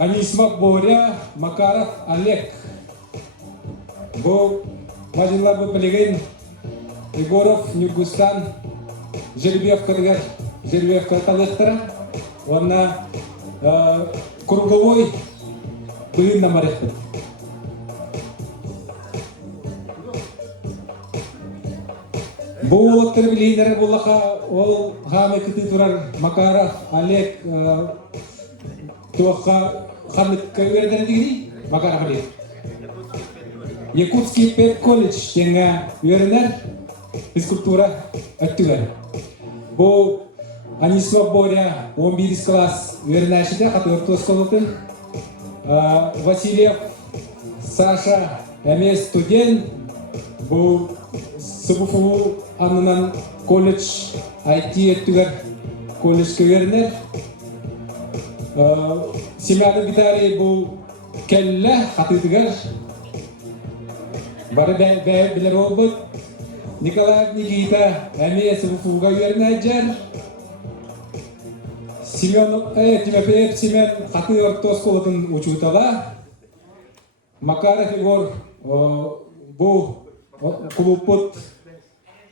Анисимов Боря, Макаров Олег. Бұл мажылар білеген Егоров, Нюргустан, Жеребьевка талықтыра. Онна круговой бүгін намар етті. Бұл оттыр білейдері болақа ол ғамы күті тұрар Макаров Олег туаққа қарлық көвердері дегені Макаров Олег. Якутский педколледж теңі өрінер физкультура өттігер. Бұл Анисимов Боря 11 класс өрінәшіде қаты ортос қолытын. Васильев Саша әме студент. Бұл СБФУ анынан колледж IT өттігер колледж көверінер. Семяды гитари бұл кәлі қатыдығар. Бары бәлер ол бұд. Николай Никита әме СБФУға көрінер жар. Тимофеев Семен қаты ортос қолытын учутала. Макаров Егор бұл клубпыт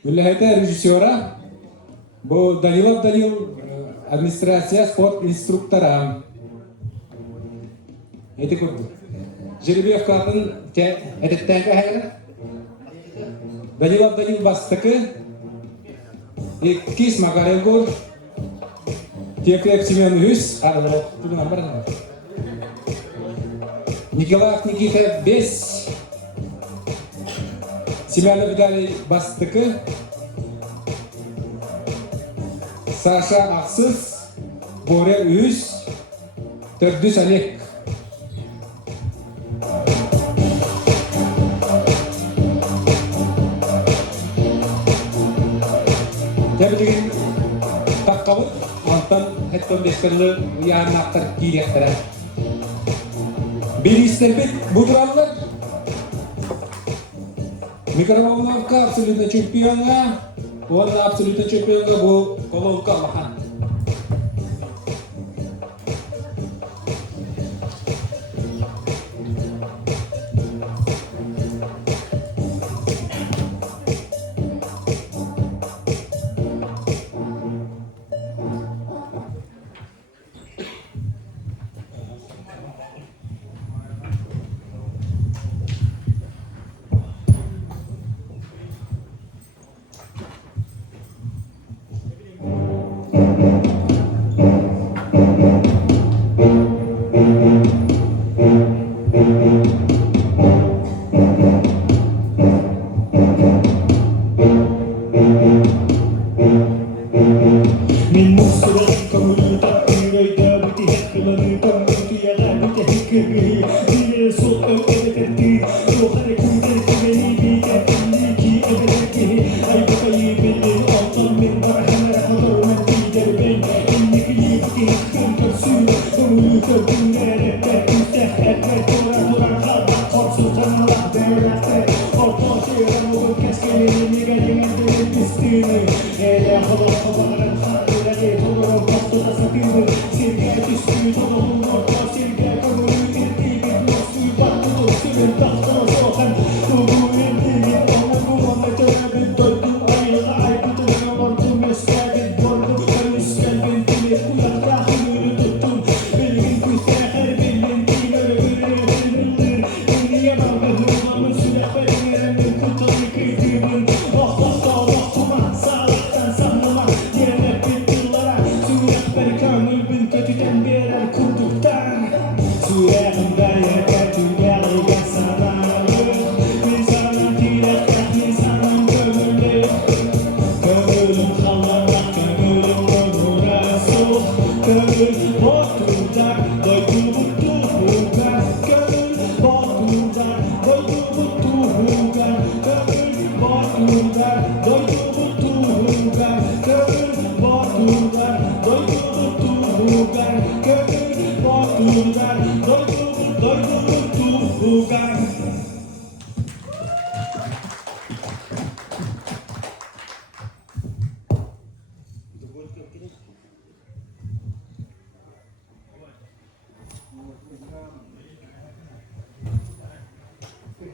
үләйті режиссера. Бұл Данилов Данил администрация спорт инструктора. Әйті көрді. Жеребьевка атын әдеттен кәйгір. Данилов Данил бастықы. Кес Макаров Егор. Текреп Семен Үс. Николаев Никита 5. Семенов Виталий бастықы. Саша Ақсыз. Боря Үс. Төрдіс Олег. Тәбілген таққабыт. Антан әттен бескірлі ұяғын ақтар кейректірі. Белистер бет бұдыралылар. Микроволновка абсолютно чемпионға. Он абсолютно чемпионға бұл колонка алған.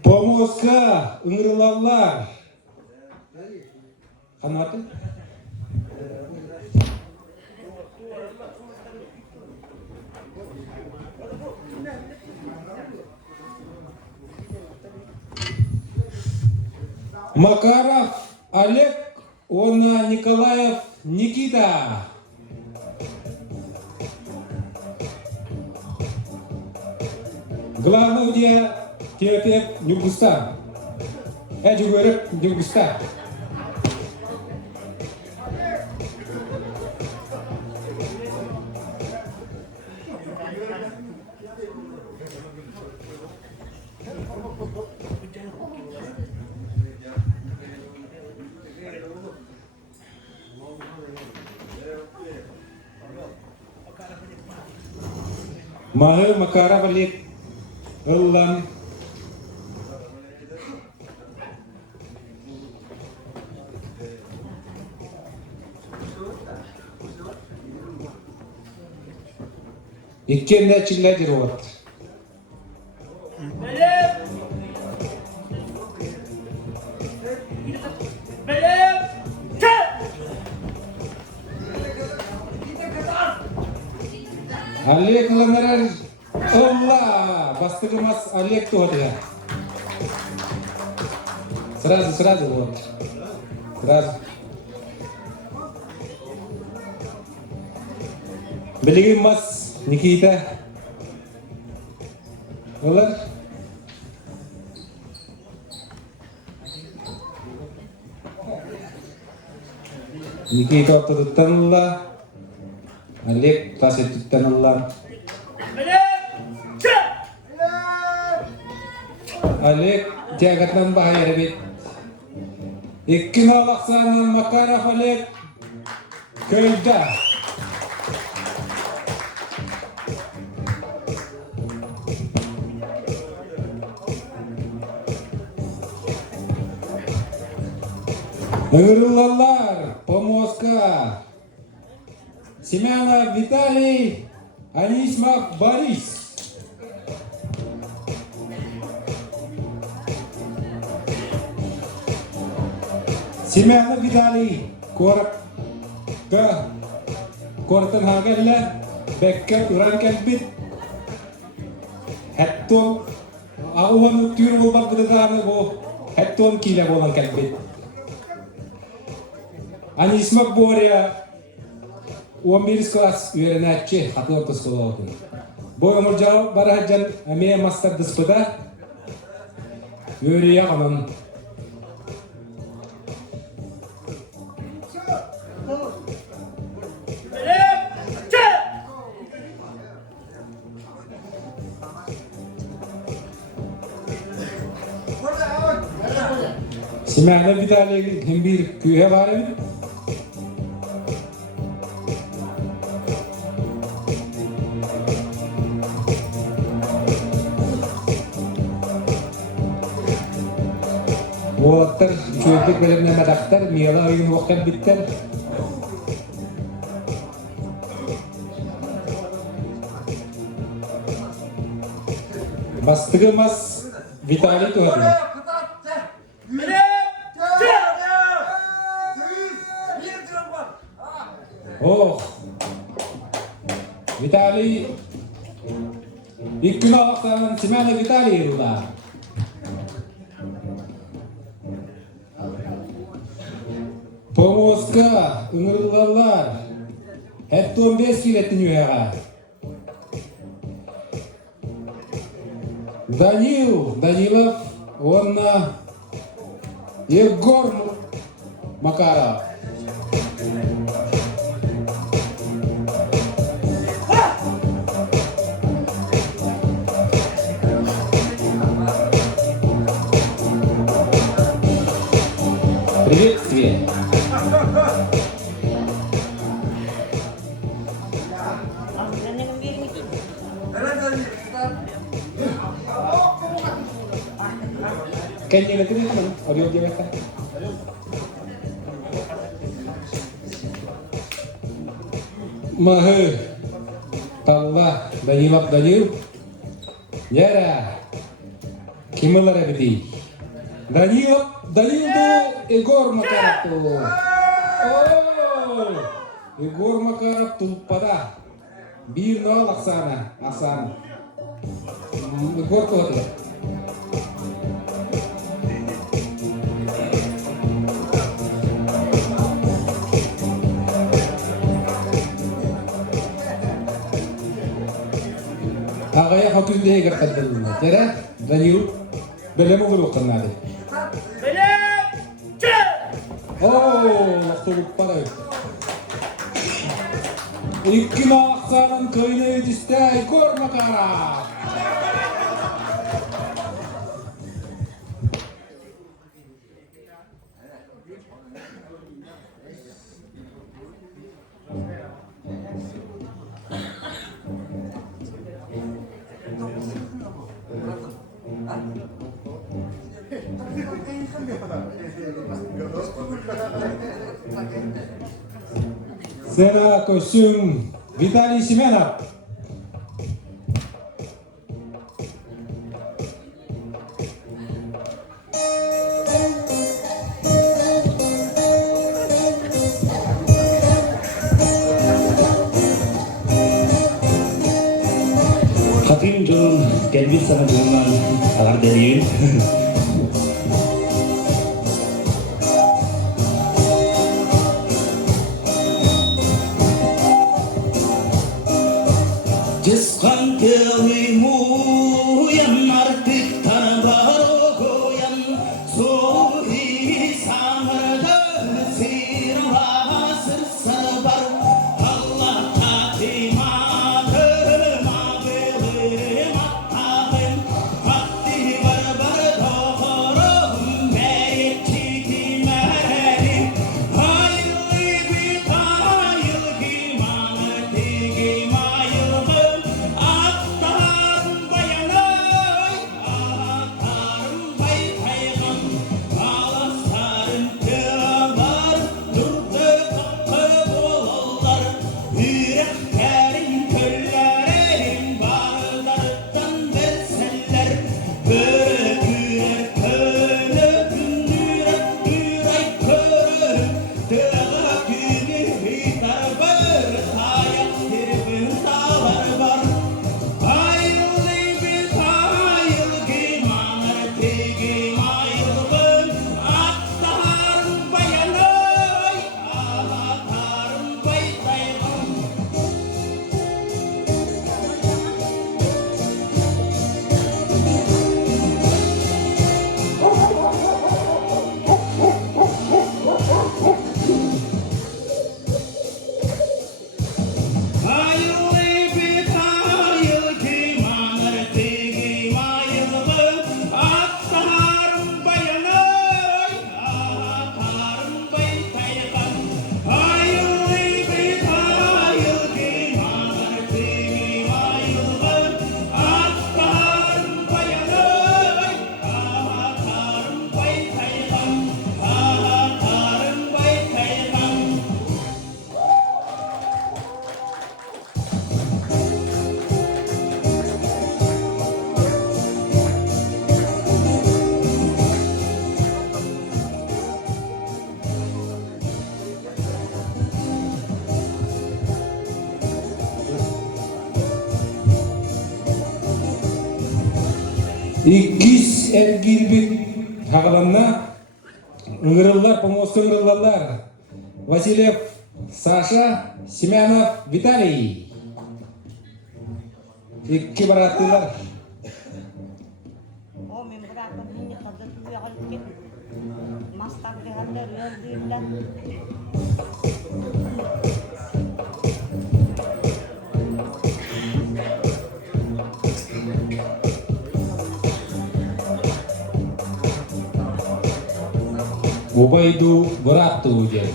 Pomoska ыңырылалар. Қанаты? Макаров Олег, он Николаев Никита. Главное где Теопеп Нюгуста. Эджугерек Нюгуста. Mahir Makara balik ulang İkkende çilledir o. Олег Ламерер, Allah, бастыгымас Олег тугады. Сразу вот. Сразу. Билигимас Никита. Олар. Никита туттанла. Олег тасет туттанла. Олег тягатнан bahaya bit. İkkin alaksanan Makarov Олег köyde. Ыңырылалар, Помоска, Семенов Виталий, Анисимов Борис. Семенов Виталий, Korten Hagelle, Becker Urankelbit, Hetton, Auhan Tyrvo Bagdadanago, Hetton Kila Bolankelbit. Anismak Boria, Uamiris class, Urenache, Hatortos Kolokun. Boyamurjao, Barajan, Amea Master Despoda, Uria Aman. سمعنا بتالي همبير كيها بارين وقتر شويتك بلبنا مدختر ميلا يوم وقت بيتر بستغمس فيتالي تهدي Oh, Vitali, İkkuna vaktanın Simane Vitali yılda. Pomoska, ыңырылалар, hep 15 kiletin üyeğe. Danilov, onna Yegor Makarov. Приветствие. Kayaknya itu nih teman, audio Jakarta. Mahir, Allah, Danilov, Yara, Кималар эбди. Данилду Егор Макаров. Егор Макаров тулпада. Bir nol Aksana. Aksan. Егор Котле. Agaya hokun diye gerçekten. Tere, Daniel, belemu bulu kanadi. Belem, nasıl para? İki maksanın köyüne düştü, korma kara. Sena koşum Vitaliy Semenov. Hakim John Kelvin sama dengan agar dari Ciskan kelimu yang artik tanah goyang sohi samarga sirwa sersabar Allah tatima kermabele mataben hati barbar dohorom merit citi meri hayli bitayil gimana tigimaya İkiz ergilbit hağlanna ыңырыллар, помосты ыңырыллар. Васильев Саша, Семенов Виталий. İki barattılar. O men bırakın şimdi kadar tutuyor ki mastak değerler verdiğinden. Убайду брату уйдет.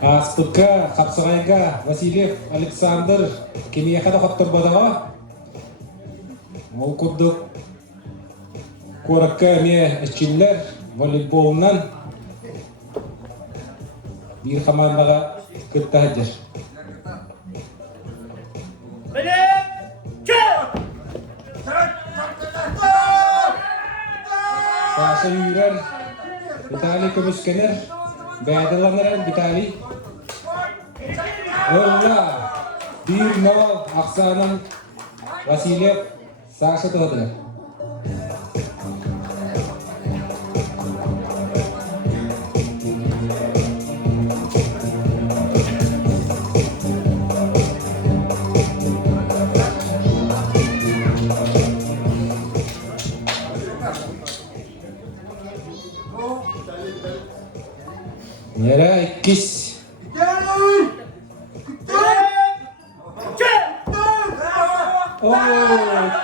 Аспыкка, Хапсырайга, Васильев, Александр, Кемияхада хоттор бадава. Ол курдук коракка ме эчиллер волейболнан bir hamandaga kıttahacır. Sasha Yürer, Vitali Kömüskener, Beydilanlar Vitali. Ölla, bir nol Aksan'ın Vasilyev, Sasha Tuhadılar. Nera ikis.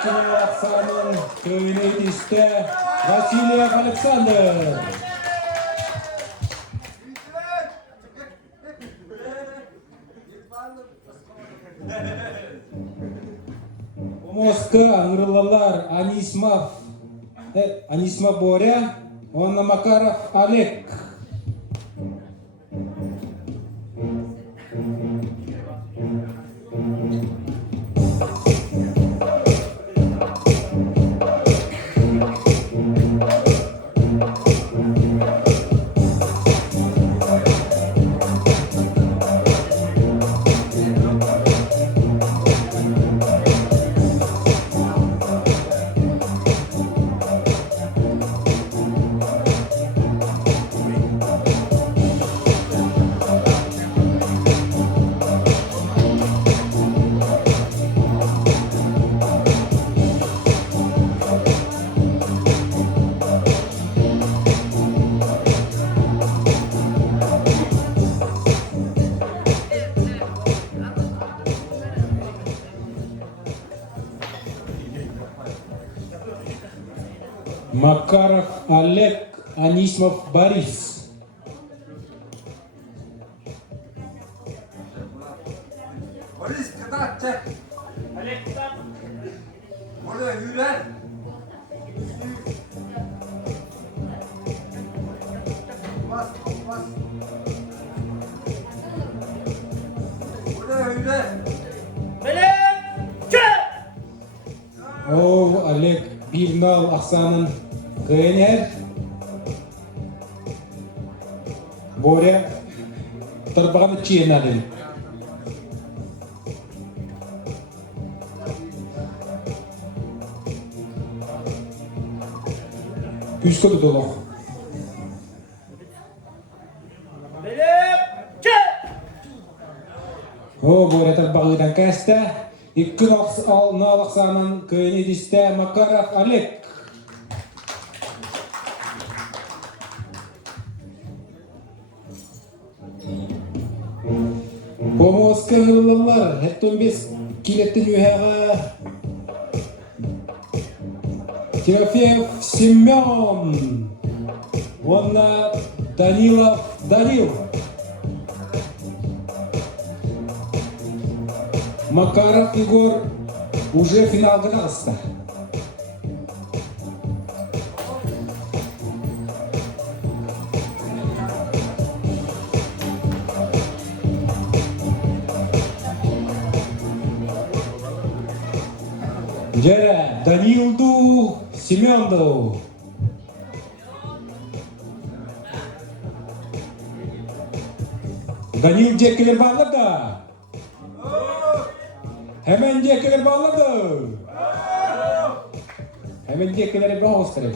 Kim Aksan'ın köyüne yetişti. Vasilyev Alexander. Moskva Angrulalar Anisma Borya, Onna Makarov Олег. Makarov Олег, Анисимов Борис. Борис, куда ты? Олег, куда? Burada Yürer. Bas, bas. Burada Yürer. Олег bir nol Aksan'ın köyüne Borya Tarbağını çiğnedir. Küskü dolu. Borya Tarbağı'dan keste. İki nol Aksan'ın köyüne yetişti. Makarov Олег. Помоска Angrulalar, hepten biz kiletin üyeğe Timofeev Semyon, Onna Danilov Danil, Makarov Igor уже финалга kaldı. Jere Danildu Semyondu. Danil Cekeler bağladı. Hemen Cekeler bağladı. Hemen Cekeleri bağladı.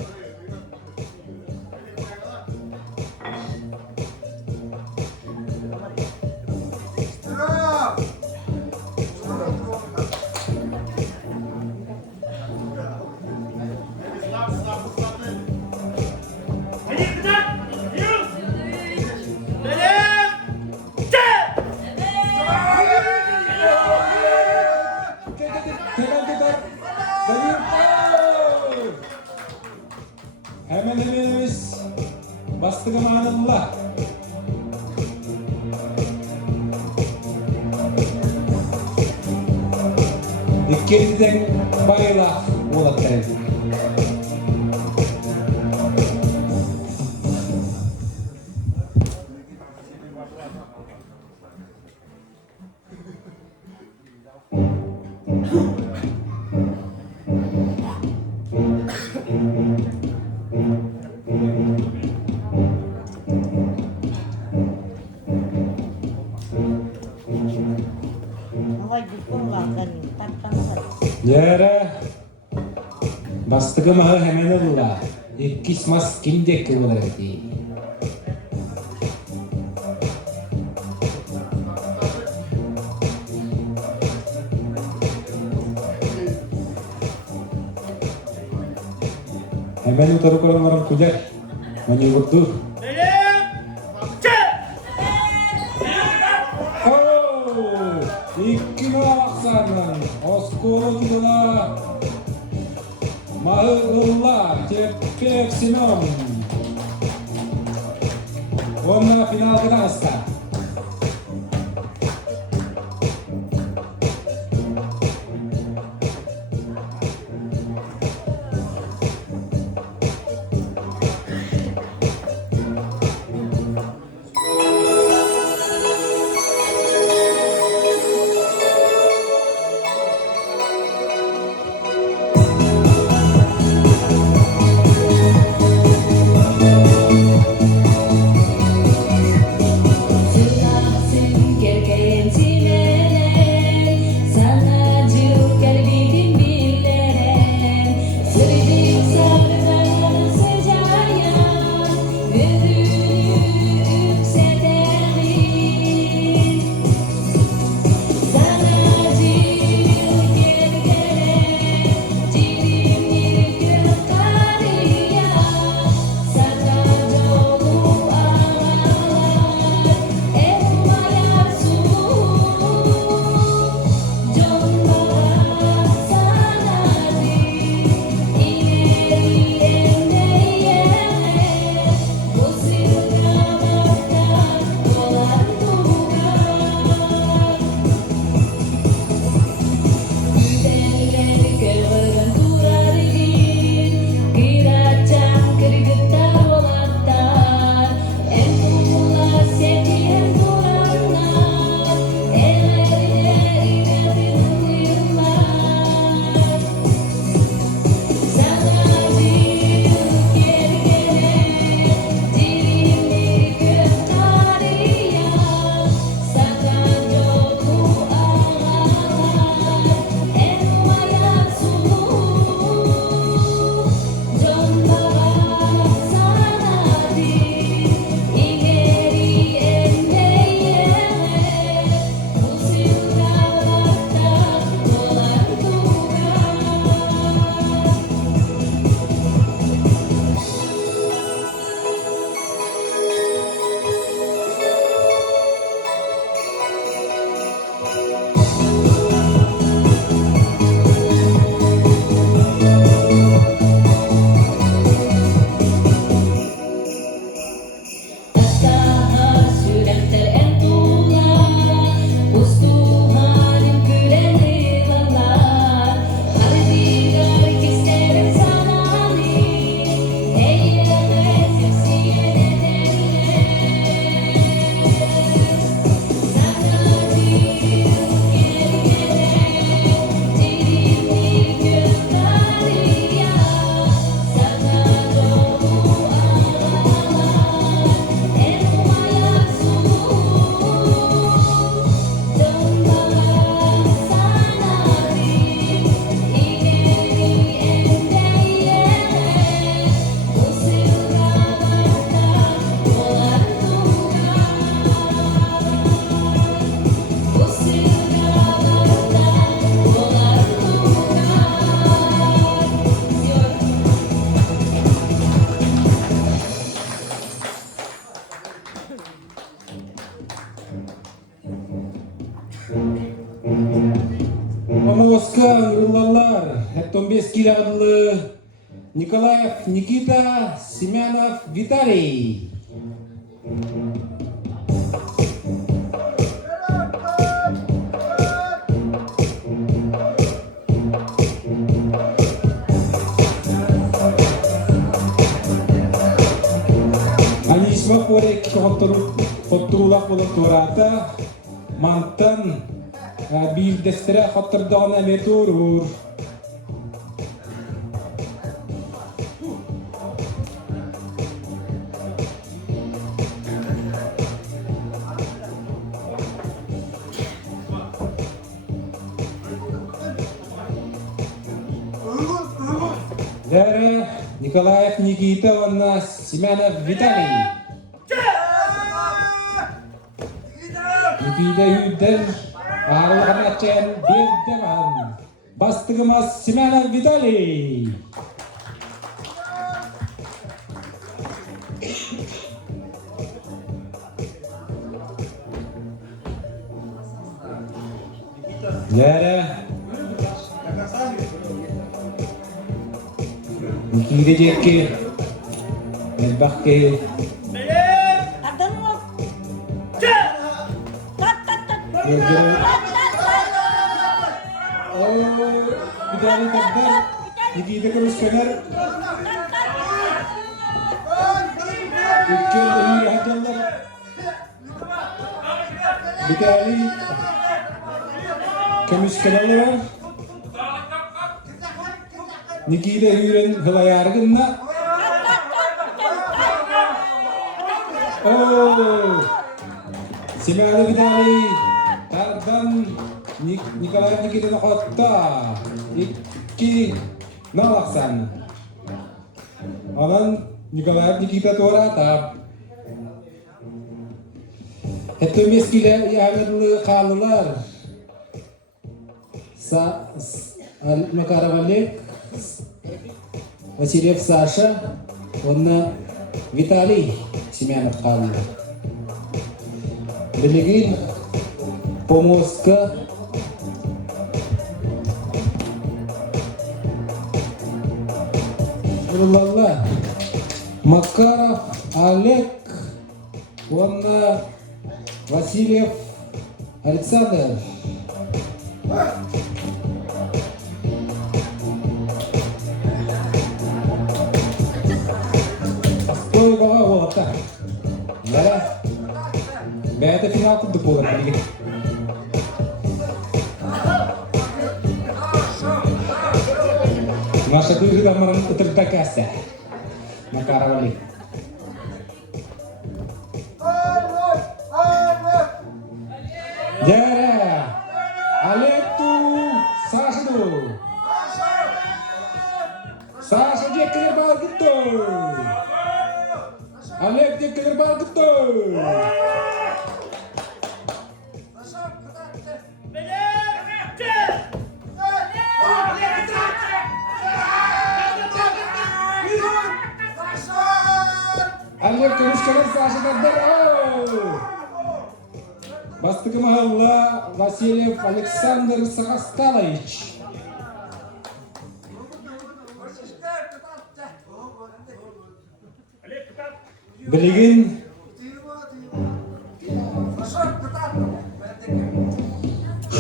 Hemen bastığı anında. İkiliden bayla olattırır. Yara bastığım ağı hemen olula. İkis mas kimdek kıvılır eti. Hemen utarı kolanların kucar. Mani vurdu. Oh! İki baksanın. Oskolu kudula. Mahılla cepek sinom. Onunla final kıdansa. Moskva, Rılallar, 15 kilo adlı Nikolaev, Nikita, Semyanov, Vitaliy. Anisma Porek, Hotturulak bulup Turata, Mantan, bir destere Hotterdağına meturur. Дәрі Николаев Никита, онна Семенов Виталий. Никита үйден ағылған әтчен бердеман. Бастығымыз Семенов Виталий. Дәрі Никита жекке Әлбақке Kadın mı? Tat tat tat. Öldürün. Tat tat tat. Виталий тогда Никита Крусканар Иккен үйір хаталар Виталий Крусканар Никита үйрен хылаяргынна Семенов Виталий Тардан Николай Никитаны қотта 2-0 Анан Николай Никита туара тап. Хеттемес киле яңырлы қалылар. Макаров Олег, Васильев Саша, онна Виталий Семенов қалды. Білігін Помоска Макаров Олег, онна Васильев Александр. Той бага болапта. Бәрі бәді финал күрді болар білген. Наша дүйгі дамырын ұтырда кәсті. Макаров Олег. Дәрі Олегту Сашыду. Саша жеккілер бар күтті. Олег жеккілер бар күтті. Олег Крусканар Саша Дагдар. Бастығы мағалла Васильев Александр Сагасталович. Білеген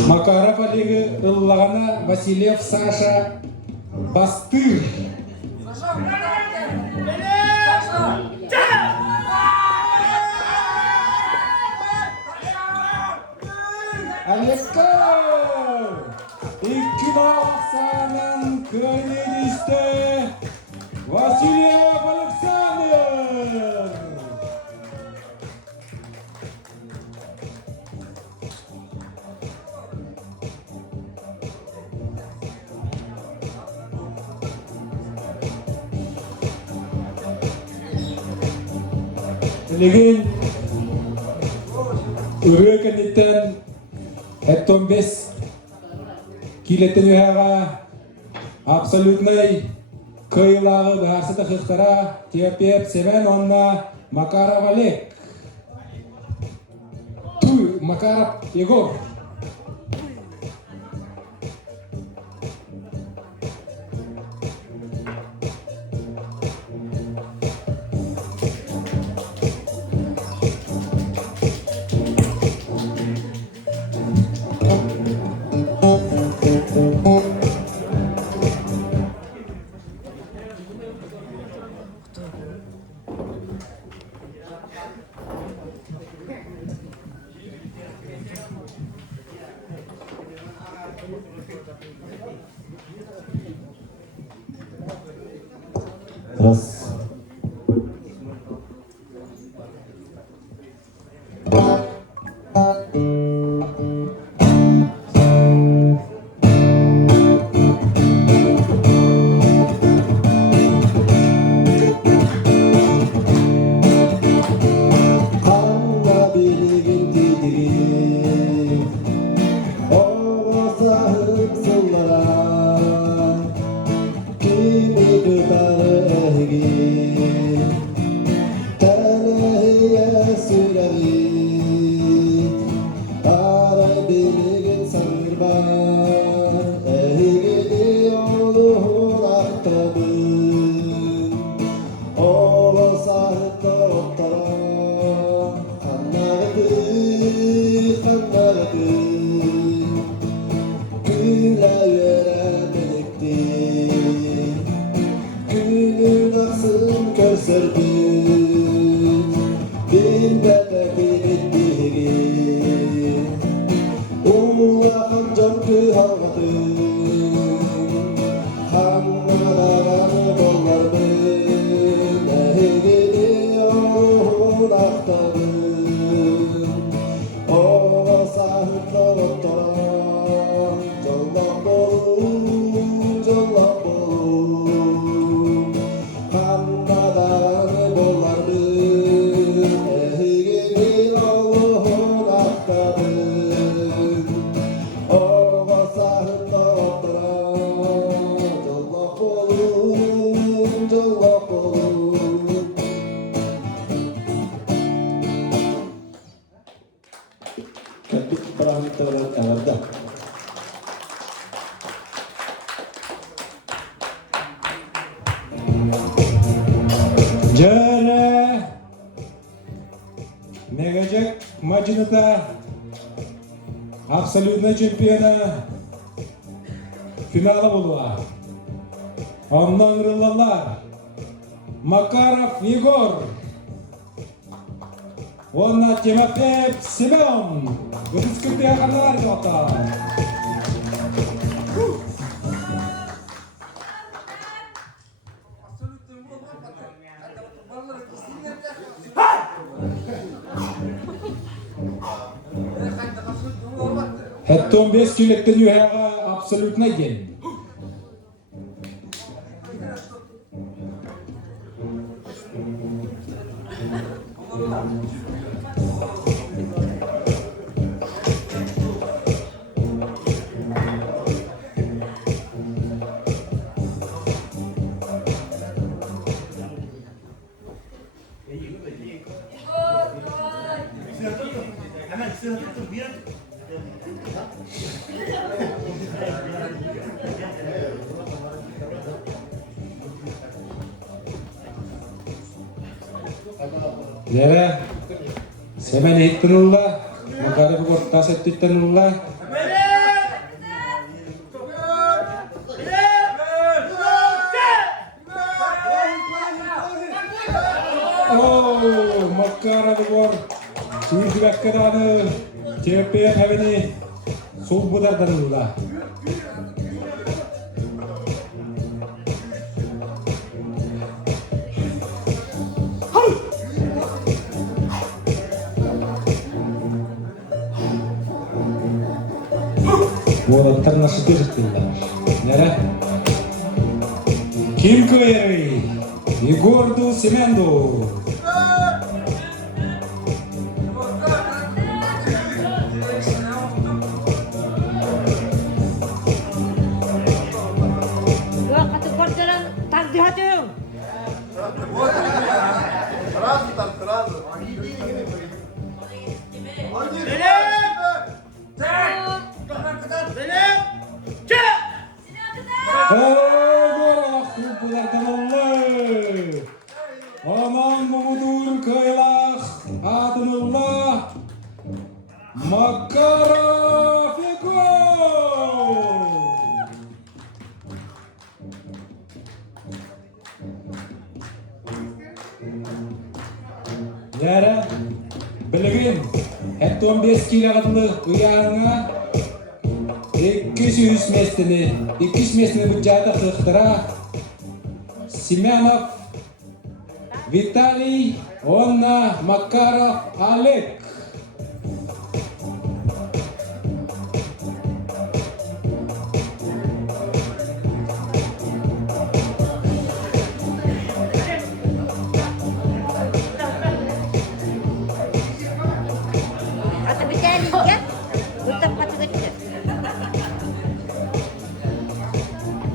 Макаров Олег ыллағана Васильев Саша Бастыр. Олегка! 2-90'ın köyüniste Васильев Александр. Bilegen Ürökenitten 15 килеттен үйәға абсолютный кыйлағы бәрсіді қықтара тепеп Семен онна Макаров Олег. Туй Макаров Егор. Aray bilgin sanırbar Ehigidi oğluğun aktabın Oğul sahipte ottara Kannağı Güle veremelikti Günün aksın körsürdü Bin bebeki bittiği Uğrağın canlı havada Hannalarını bollardım Ehigidi oğul aktabın Oğul sahipte ottara Jollof bolun Hannalarını bollardım Ehigidi oğul aktabın Oğul sahipte ottara Jollof bolun Ketuk perantauan Ewada. Jere Megajak Majinata Absolutna чемпиона finala buluğa. Ondan rıllalar Makarov Igor Onna Timofeev Semyon Выпускники Харьковта. Hatta 15 kilometre yuhaga absolutna gel. Jere Semen hittinulla Makari pukottaa settittänulla Makarov Igor Suisi väkkäräänö Champion hävini Suuputartanulla Vuorottar nasıl gözüküyorlar? Nere? Kim Kıyeri? Igor Semendo. Gua kata korjaran tak dihatung. Aman Mumudur Kaylah Adınullah Makarov Igor. Yara bilgin hatta 15 kilogatlı uyarına 200 metreni bu cada kıhtıra Semyonov Vitaliy Onna Makarov Oleg. Kata Vitaliy ya. Utam kata kecil.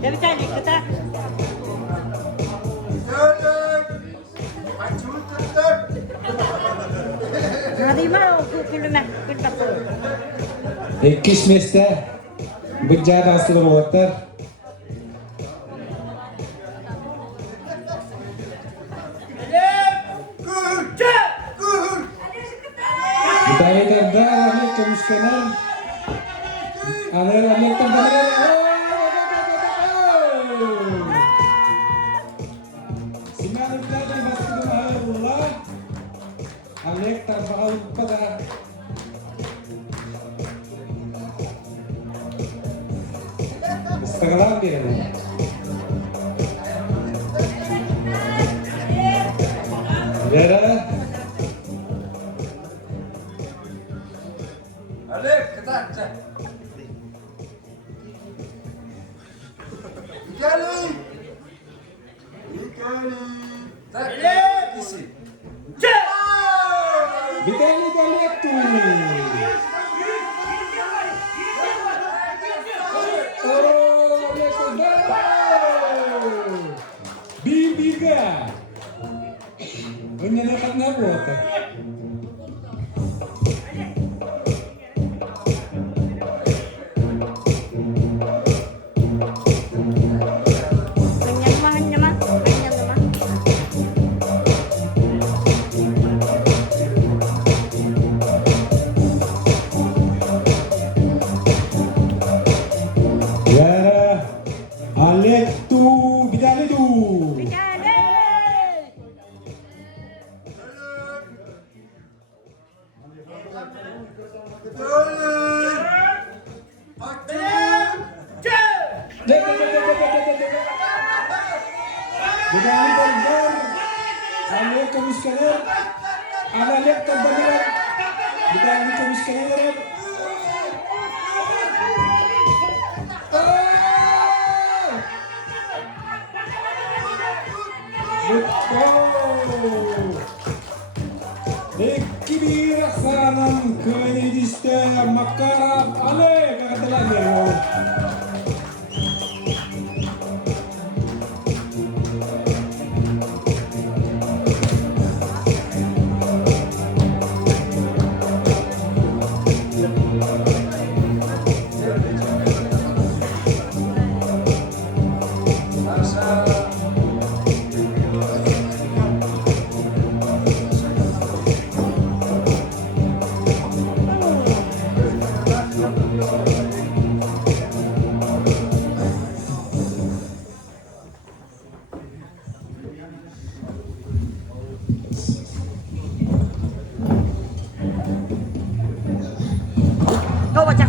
Ya Vitaliy kata. Külüme, gül bakalım. Kişmeste bıccağı bastırı boğutlar. Dayıdan da Ahmet Kamışkan'ın Ahmet Kamışkan'ın Simanlıklar da bastırı Allah Ahmet Kamışkan'ın pada Instagram dia Yara Alek, ketat, cek. Igali. Tak, isi. Vitali Galetu Oh, Bibiga Menyalakan apa? Ganyan naman. Yara Alek tu Bidale tu Bigale! Bidale Bandar Alek Kamışkan'ın Alek Kamışkan'ın Bidale Kamışkan'ın Kibirasanan Kwenidiste Makaraf Ale Kagatelanya Kau baca.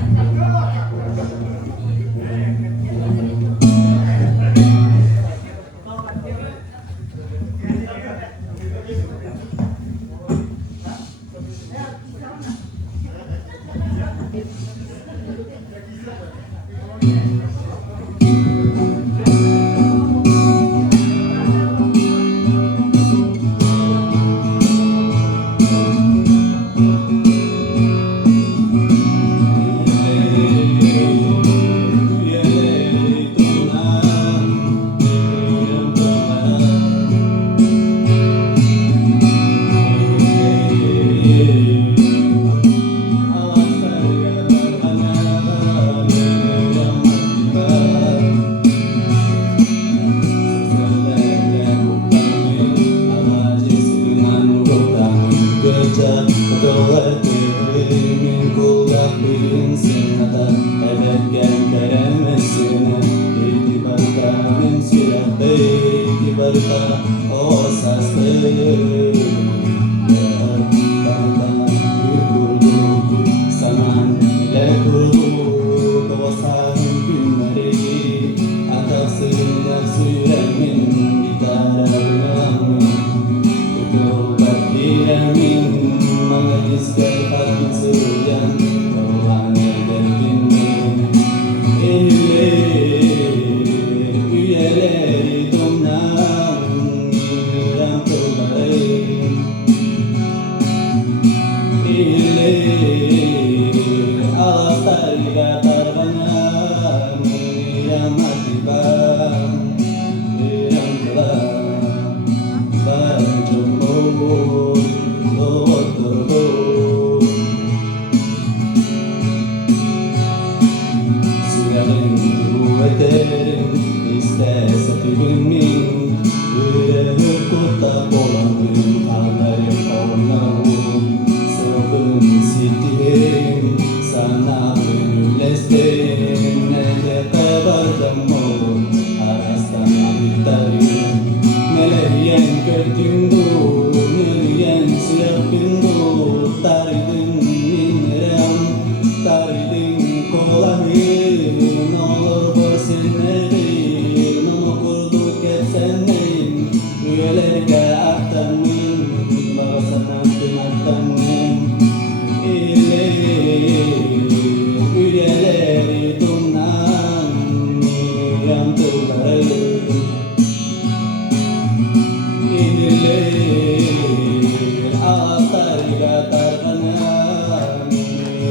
Ağaçlarga tarqanan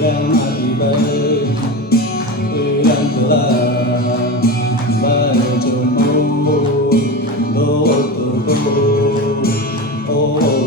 Ramadi Uylantılar Barcımın Doğurdu Oğlu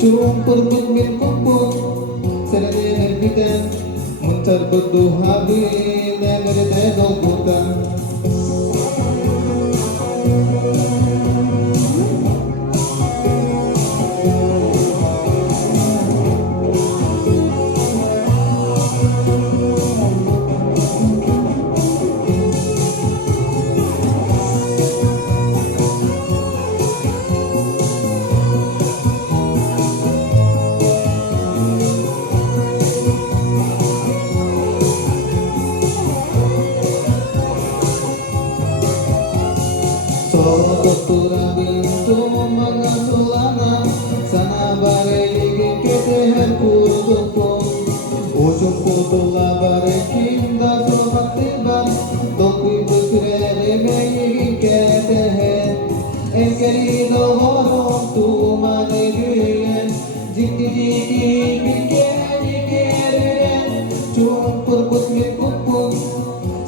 Cumpur min kumpul Serene biten Muncar bedu habi Nenere dedol bukan Turabin mga sulana sana bare ligi kete her kurdupo ujung putula bare kinda sohatiba dokui busre megi kete he en querido horo tu mane guyen jiki jiki bikeni keren cumpur put mit kupung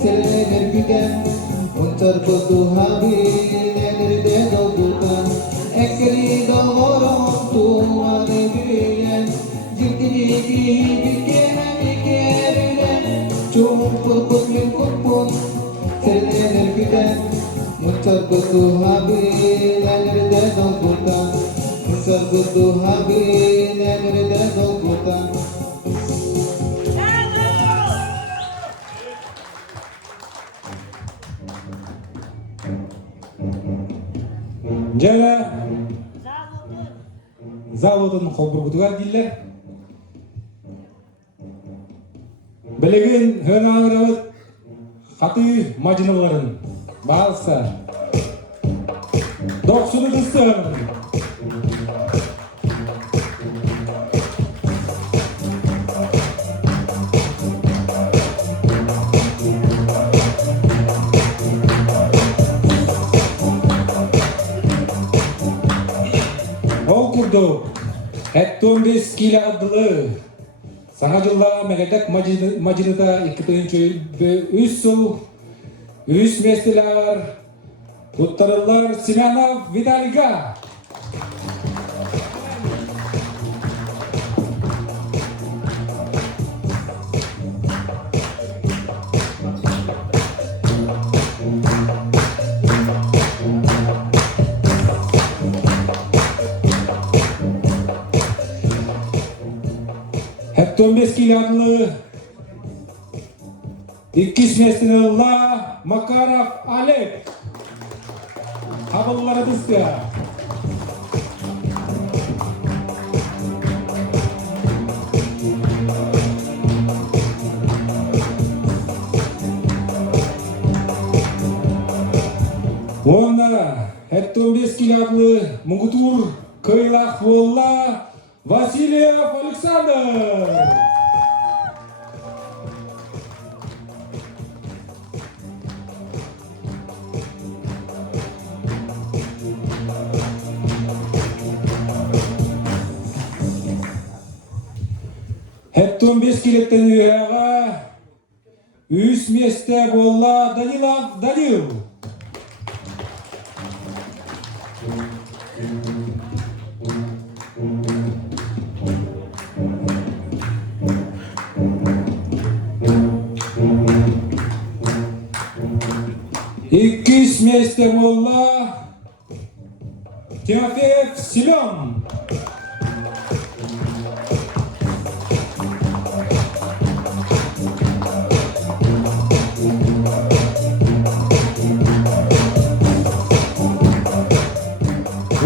selener bidan uncar bedu habi querido oro tu alegría jiki jiki bikeni keren cumpur put min kupung selener bidan uncar bedu habi nenere dedol bukan uncar bedu habi nenere dedol bukan Жана Zavudun. заводын кобургутугар дилер. Белеген хөнаңырабыт хаты мажыналарын балса. Доксуну дыстыр. Окурду 15 кило адылы саңа жылла мегедек мажыныда 2-3 жыл 3 местелер Туттарылар Семенов Виталийга. Hep 15 kilo adlı 2 meslella Makarov Oleg. Haberlere bizde. Onda hep 15 kilo adlı Mungutur Kıylak Volla Vasilyev Alexander. Hep 15 kilometre üyega 3 mesте bolla Danilov Danil. İkiz mesте bolla Timofeyev Simeon.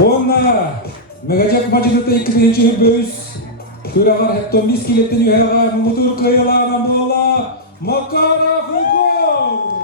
Ona megacak maçında ikinci bölüş Türağar hep 15 kilometre üyega Mungutur Kıylak Volla Makarov rekor.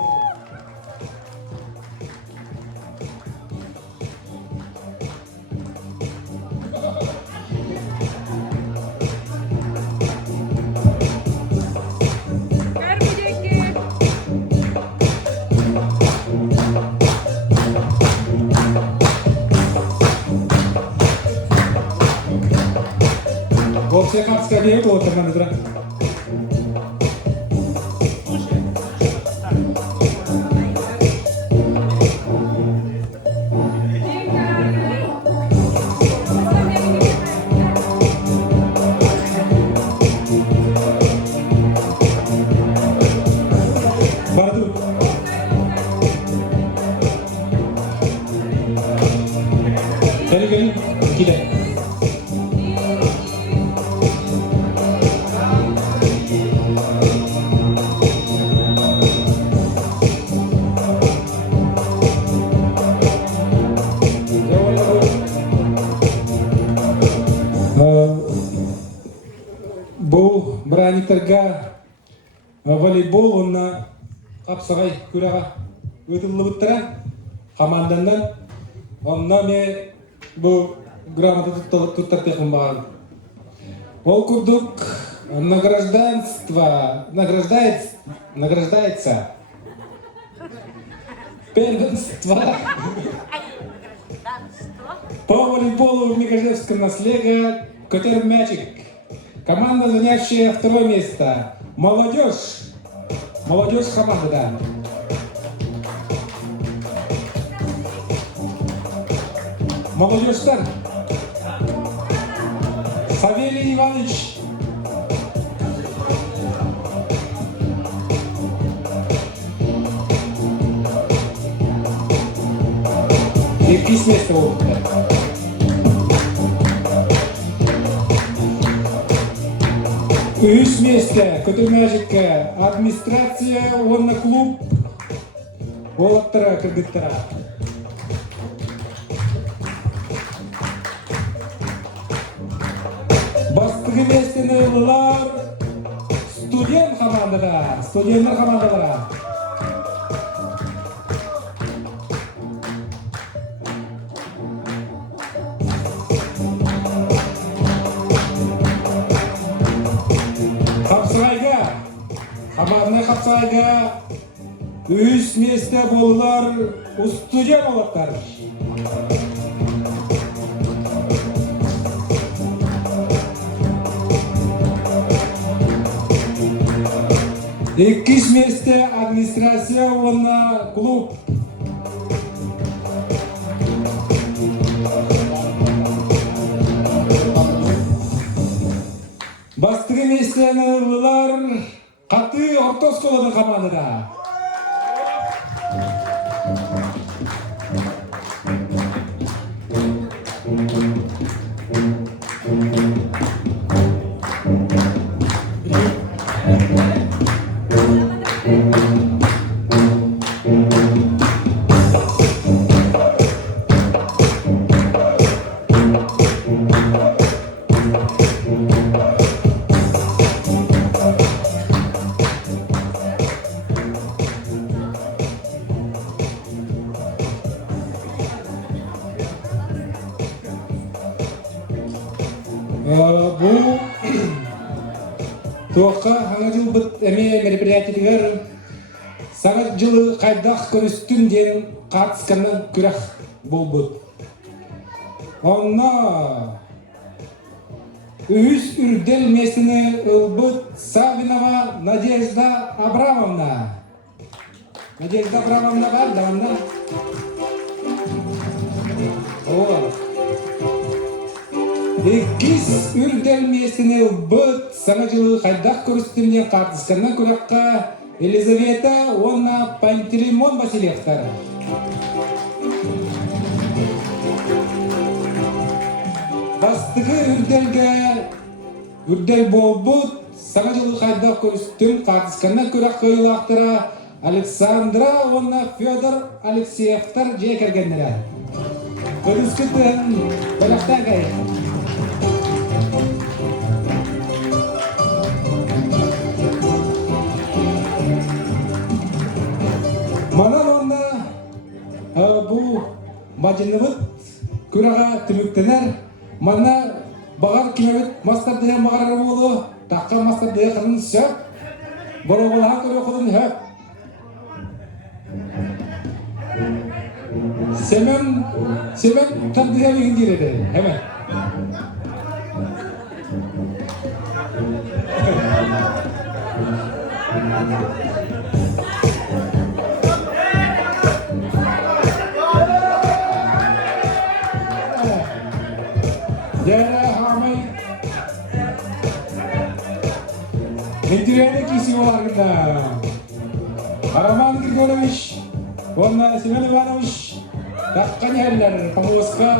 Você capscaria outra maneira. Бұл браниктарға волейбол онна қапсағай күраға өтілі бұттыра командандан онна ме бұл грамота тұттар текін бағын. Ол күрдік награждается первенство по волейболу в Мегажевском наследия «Котер мячик». Команда, занящая второе место. Молодежь. Молодежь команда, да. Молодежь-тар. Савелий Иванович. Екis место oldu. Üç место көтөрмәжиккә администрация, онна клуб олаттыра кыргыттыра. Бастыгы местені ылылар студент командада, студенттер командалара. Командный Қапсайға үш месте болылар студент олаттар. Екis месте администрация, онна клуб. Бастығы местені ылылар Қатты орта школаның командада. Бұл тоққа аңа жыл бұт әме мероприятиялар саңа жылы қайдақ көрістін ден қатысқаннан күрақ бұл бұт. Онна үз үрдел месіні ұлбыт Савинова Надежда Абрамовна. Надежда Абрамовна бар да онда? Екis үрдел месіні ұлбыт саңа жылы қайдақ көрістінен қатысқаннан күраққа Елизавета Онна Пантелеймон Васильевтар. Бастығы үрдел болбыт саңа жылы қайдақ көрістін қатысқаннан күраққа ұйлақтыра Александра Онна Федор Алексеевтар жекергендері. Көріскіттін қонақтан қайық. Манан онда бұл мажыныбыт күраға түміктенер. Мана бағар кемебет мастардыға мағарар болу. Таққа мастардыға қырын сөп. Бұра болаға көрі құдын хөп. Семен тардыға бейін кереді. Hemen. Jara Hamay Hintiriyanek isi olarında Araman Grigorovich Ondan Simen Ivanovich Takkan yerler Pamuska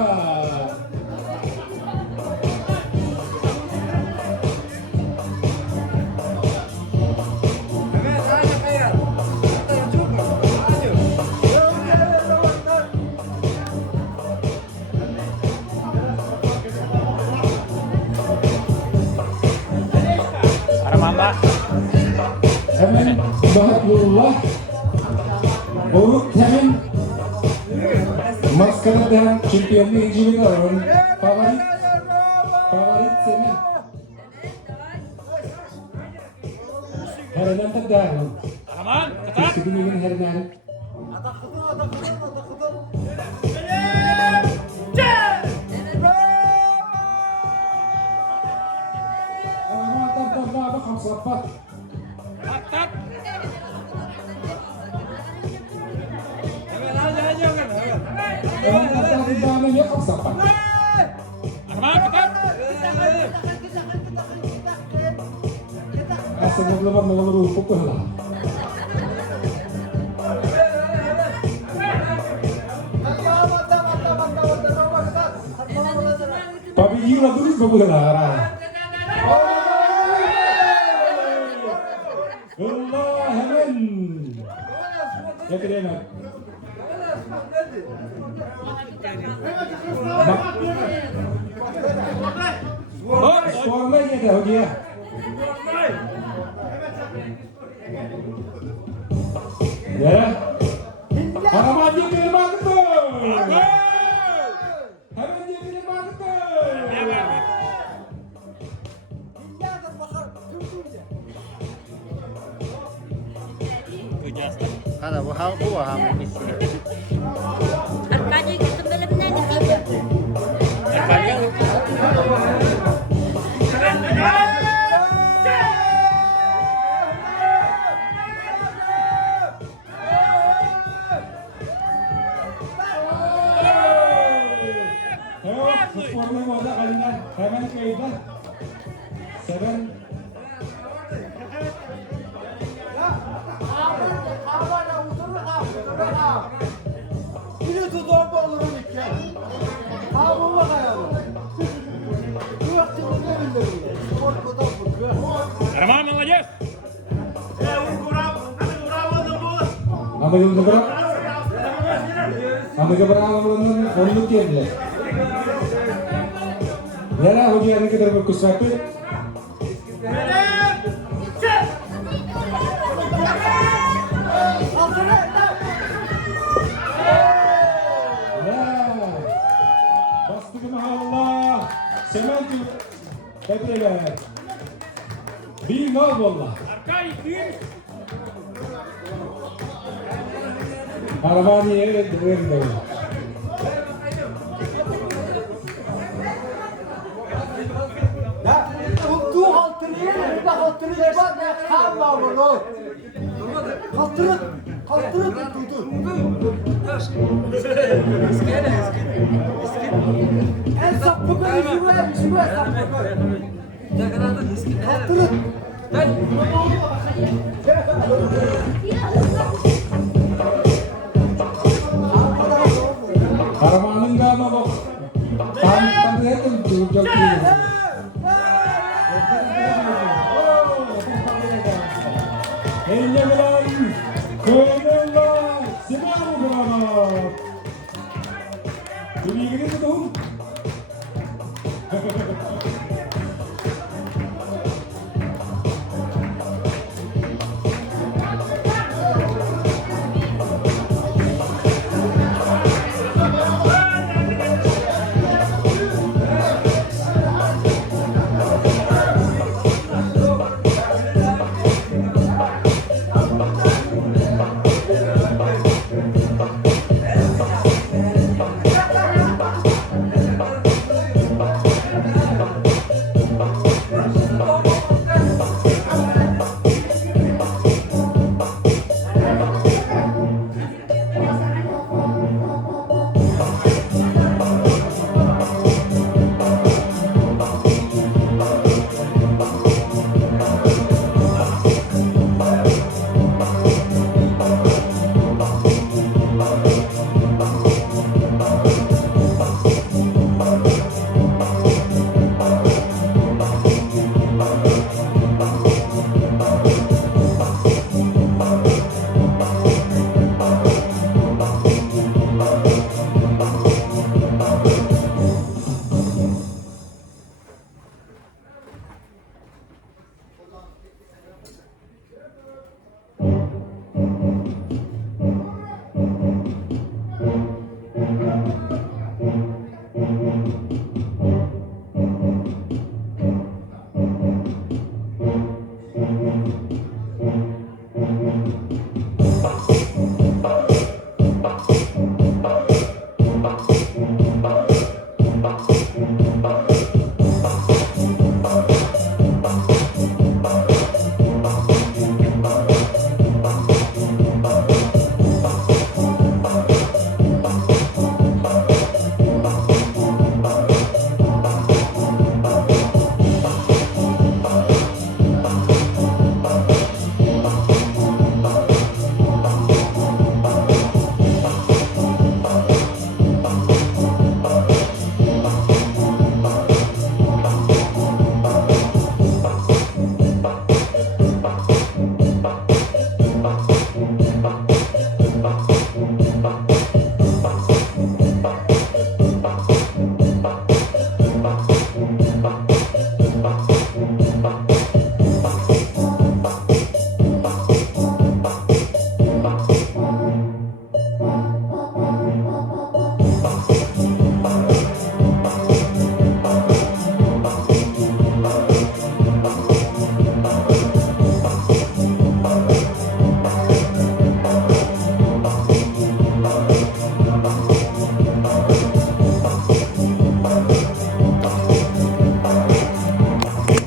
Hemen Bahatullah Oruk hemen maskara dan çempiyonluğu ikinci alın. Favorit semen. Heranan da dağılın. Aman, ketat. Kesiginin heranan. Apa kamu sapat? Ketat. Kamu ya kamu sapat. Aman, ketat. Asal belum mengeluh pukul lah. Tapi gila terus pukul lah. Allah hemen. Ya kira Bak, skorma ये क्या हो गया? Ya, harapan dia pilih mantap. Harapan dia pilih mantap. Hadi bu hal bu hamisi. Arkadaşlar gittim böyle bir ne diyeceğim? Skorma bola kalian hemen kayda. Seven. Yine tutup olurum iki. Ha bu bakalım. Bu vakti ne bildirir? Spor koda bu. Aman, молодец. Ambil berapa? Ambil berapa belum? Untuk dia. Ya lah, hujan kita berkus rapid. Bastı ki Allah. Semenci. Tebrikler. Bir gol valla. Arabanı yere verin. Ya tuttuğu altını yerim, bir de altını yapar ne kalma bunu. Kaltırı tuttu. En sapı böyle şuraya sapı. Kaltırı.